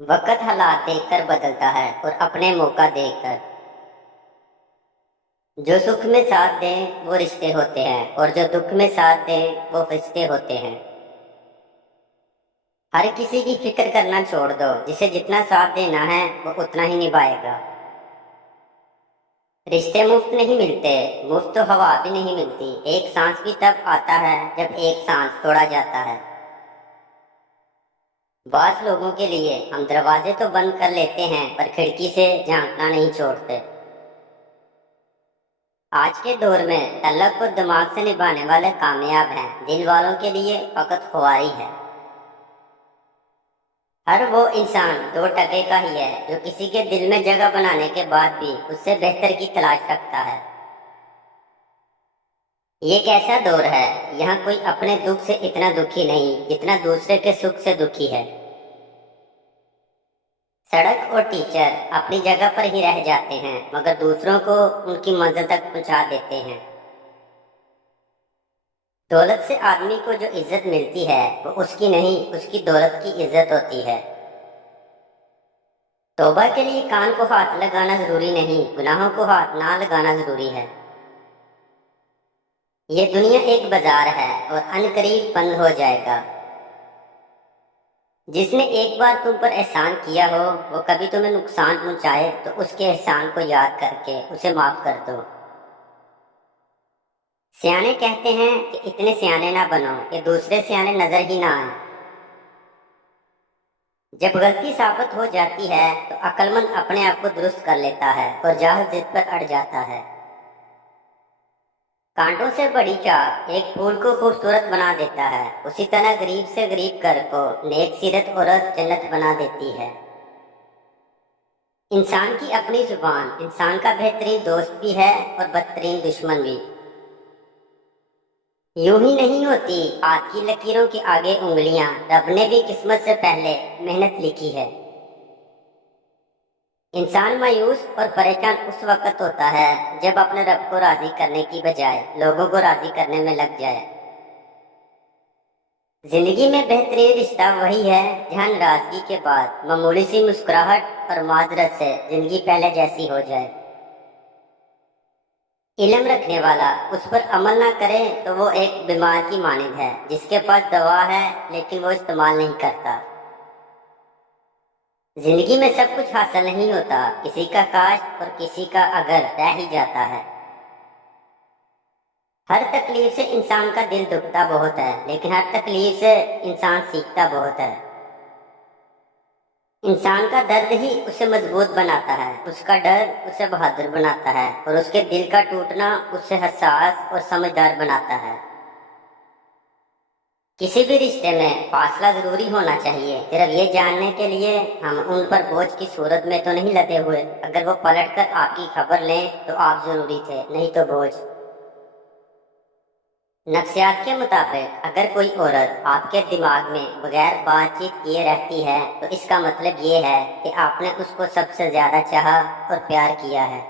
वक्त हालात देखकर बदलता है और अपने मौका देखकर। जो सुख में साथ दें वो रिश्ते होते हैं और जो दुख में साथ दें वो रिश्ते होते हैं। हर किसी की फिक्र करना छोड़ दो, जिसे जितना साथ देना है वो उतना ही निभाएगा। रिश्ते मुफ्त नहीं मिलते, मुफ्त तो हवा भी नहीं मिलती। एक सांस भी तब आता है जब एक सांस छोड़ा जाता है। बास लोगों के लिए हम दरवाजे तो बंद कर लेते हैं पर खिड़की से झांकना नहीं छोड़ते। आज के दौर में तल्लक को दिमाग से निभाने वाले कामयाब हैं, दिल वालों के लिए फकत खुआरी है। हर वो इंसान 2 टके का ही है जो किसी के दिल में जगह बनाने के बाद भी उससे बेहतर की तलाश रखता है। ये एक ऐसा दौर है, यहाँ कोई अपने दुख से इतना दुखी नहीं जितना दूसरे के सुख से दुखी है। सड़क और टीचर अपनी जगह पर ही रह जाते हैं मगर दूसरों को उनकी मंजिल तक पहुंचा देते हैं। दौलत से आदमी को जो इज्जत मिलती है वो उसकी नहीं, उसकी दौलत की इज्जत होती है। तौबा के लिए कान को हाथ लगाना जरूरी नहीं, गुनाहों को हाथ ना लगाना जरूरी है। ये दुनिया एक बाजार है और अनकरीब बंद हो जाएगा। जिसने एक बार तुम पर एहसान किया हो वो कभी तुम्हें नुकसान पहुंचाए तो उसके एहसान को याद करके उसे माफ कर दो। सियाने कहते हैं कि इतने सियाने ना बनो कि दूसरे सियाने नजर ही ना आए। जब गलती साबित हो जाती है तो अक्लमंद अपने आप को दुरुस्त कर लेता है और जाहिल जिद पर अड़ जाता है। कांटों से बड़ी चाह एक फूल को खूबसूरत बना देता है, उसी तरह गरीब से गरीब घर को नेक सीरत औरत जन्नत बना देती है। इंसान की अपनी जुबान इंसान का बेहतरीन दोस्त भी है और बदतरीन दुश्मन भी। यूं ही नहीं होती हाथ की लकीरों के आगे उंगलियां, रब ने भी किस्मत से पहले मेहनत लिखी है। इंसान मायूस और परेशान उस वक्त होता है जब अपने रब को राजी करने की बजाय लोगों को राजी करने में लग जाए। जिंदगी में बेहतरीन रिश्ता वही है जहां नाराजगी के बाद मामूली सी मुस्कुराहट और माजरत से जिंदगी पहले जैसी हो जाए। इल्म रखने वाला उस पर अमल ना करे तो वो एक बीमार की मानिंद है जिसके पास दवा है लेकिन वो इस्तेमाल नहीं करता। जिंदगी में सब कुछ हासिल नहीं होता, किसी का काश और किसी का अगर रह ही जाता है। हर तकलीफ से इंसान का दिल दुखता बहुत है लेकिन हर तकलीफ से इंसान सीखता बहुत है। इंसान का दर्द ही उसे मजबूत बनाता है, उसका डर उसे बहादुर बनाता है और उसके दिल का टूटना उसे हसास और समझदार बनाता है। किसी भी रिश्ते में फासला जरूरी होना चाहिए, सिर्फ ये जानने के लिए हम उन पर बोझ की सूरत में तो नहीं लदे हुए। अगर वो पलट कर आपकी खबर लें तो आप जरूरी थे, नहीं तो बोझ। नफ्सियात के मुताबिक अगर कोई औरत आपके दिमाग में बगैर बातचीत किए रहती है तो इसका मतलब ये है कि आपने उसको सबसे ज्यादा चाहा और प्यार किया है।